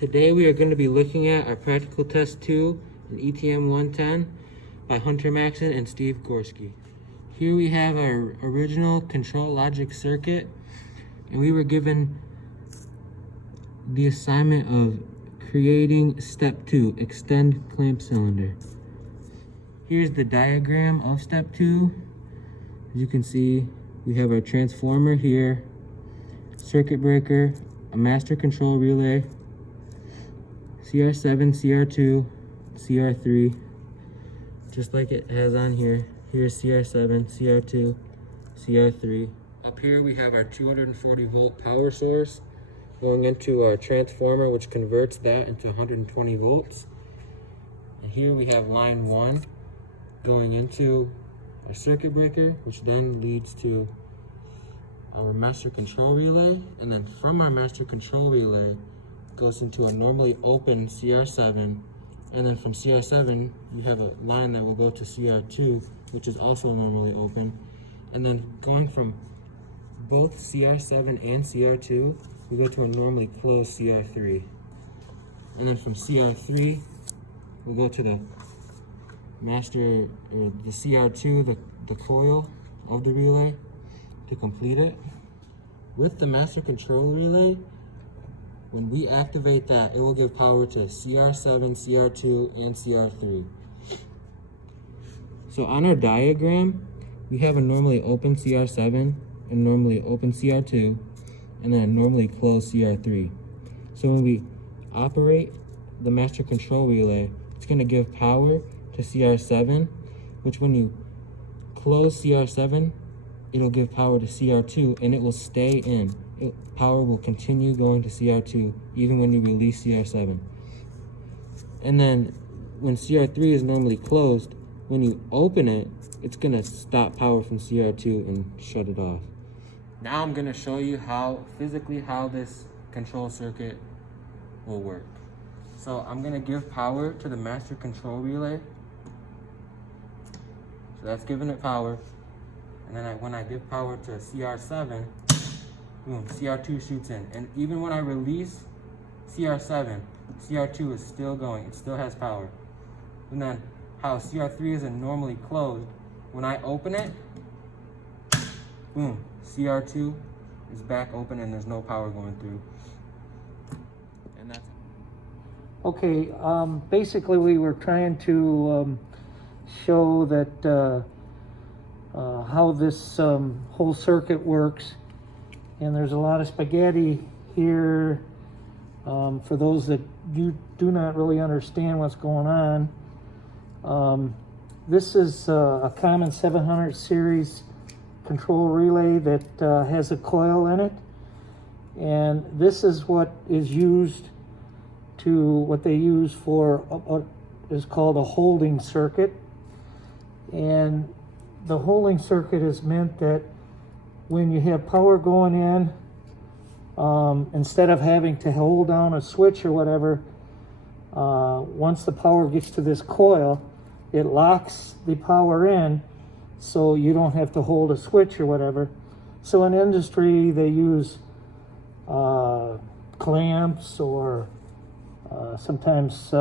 Today we are going to be looking at our practical test 2 in ETM 110 by Hunter Maxon and Steve Gorski. Here we have our original control logic circuit, and we were given the assignment of creating step 2, extend clamp cylinder. Here's the diagram of step 2. As you can see, we have our transformer here, circuit breaker, a master control relay, CR7, CR2, CR3, just like it has on here. Here's CR7, CR2, CR3. Up here we have our 240 volt power source going into our transformer, which converts that into 120 volts. And here we have line 1 going into our circuit breaker, which then leads to our master control relay, and then from our master control relay goes into a normally open CR7, and then from CR7 you have a line that will go to CR2, which is also normally open, and then going from both CR7 and CR2 we go to a normally closed CR3, and then from CR3 we'll go to the master, or the CR2, the coil of the relay to complete it. With the master control relay, when we activate that, it will give power to CR7, CR2, and CR3. So on our diagram, we have a normally open CR7, a normally open CR2, and then a normally closed CR3. So when we operate the master control relay, it's going to give power to CR7, which when you close CR7, it'll give power to CR2, and it will stay in. Power will continue going to CR2 even when you release CR7. And then when CR3 is normally closed, when you open it, it's going to stop power from CR2 and shut it off. Now I'm going to show you physically how this control circuit will work. So I'm going to give power to the master control relay. So that's giving it power. And then when I give power to CR7, boom, CR2 shoots in. And even when I release CR7, CR2 is still going. It still has power. And then how CR3 isn't normally closed, when I open it, boom, CR2 is back open and there's no power going through. And that's it. Okay, basically we were trying to show that how this whole circuit works, and there's a lot of spaghetti here for those that you do not really understand what's going on. This is a common 700 series control relay that has a coil in it, and this is what is used what they use for what is called a holding circuit. And the holding circuit is meant that when you have power going in, instead of having to hold down a switch or whatever, once the power gets to this coil, it locks the power in so you don't have to hold a switch or whatever. So in industry, they use clamps or sometimes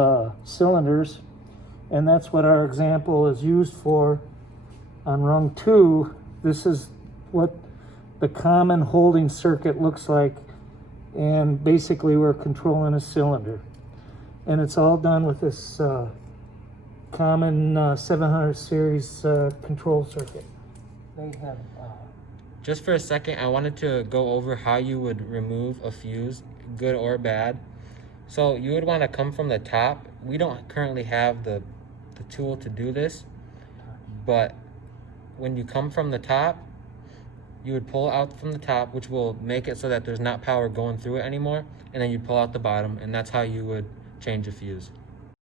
cylinders, and that's what our example is used for. On rung 2, this is what the common holding circuit looks like, and basically we're controlling a cylinder. And it's all done with this common 700 series control circuit. They have Just for a second, I wanted to go over how you would remove a fuse, good or bad. So you would want to come from the top. We don't currently have the tool to do this, but when you come from the top, you would pull out from the top, which will make it so that there's not power going through it anymore, and then you pull out the bottom, and that's how you would change a fuse.